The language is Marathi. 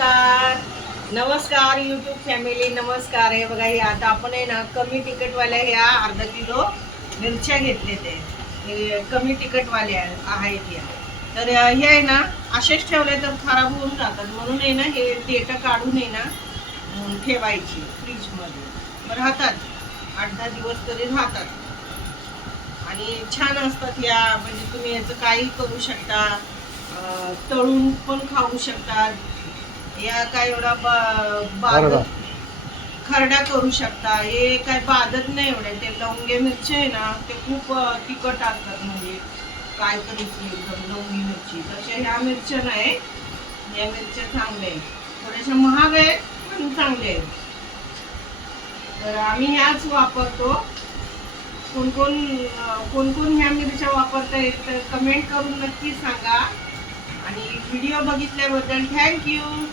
नमस्कार. नमस्कार यूट्यूब फॅमिली नमस्कार. हे बघा हे आता आपण आहे ना कमी तिकटवाल्या ह्या अर्धा किलो मिरच्या घेतले ते. कमी तिकटवाले आहेत या. तर हे आहे ना असेच ठेवले तर खराब होऊन जातात. म्हणून आहे ना हे देठं काढून आहे ना ठेवायची फ्रीजमध्ये. राहतात. आठ दहा दिवस तरी राहतात. आणि छान असतात या. म्हणजे तुम्ही याचं काही करू शकता. तळून पण खाऊ शकतात या काय एवढा बा- खरडा. करू शकता. हे काय बादत नाही एवढे. ते लवंगे मिरची आहे ना ते खूप तिखट असतात म्हणजे. काय तरी एकदम लवंगी मिरची. तशा ह्या मिरच्या नाही. या मिरच्या चांगल्या आहेत. थोड्याशा महाग आहेत पण चांगल्या आहेत. तर आम्ही ह्याच वापरतो. कोण कोण अं, कोण कोण ह्या मिरच्या वापरतायत तर कमेंट करून नक्की सांगा. आणि व्हिडिओ बघितल्याबद्दल थँक्यू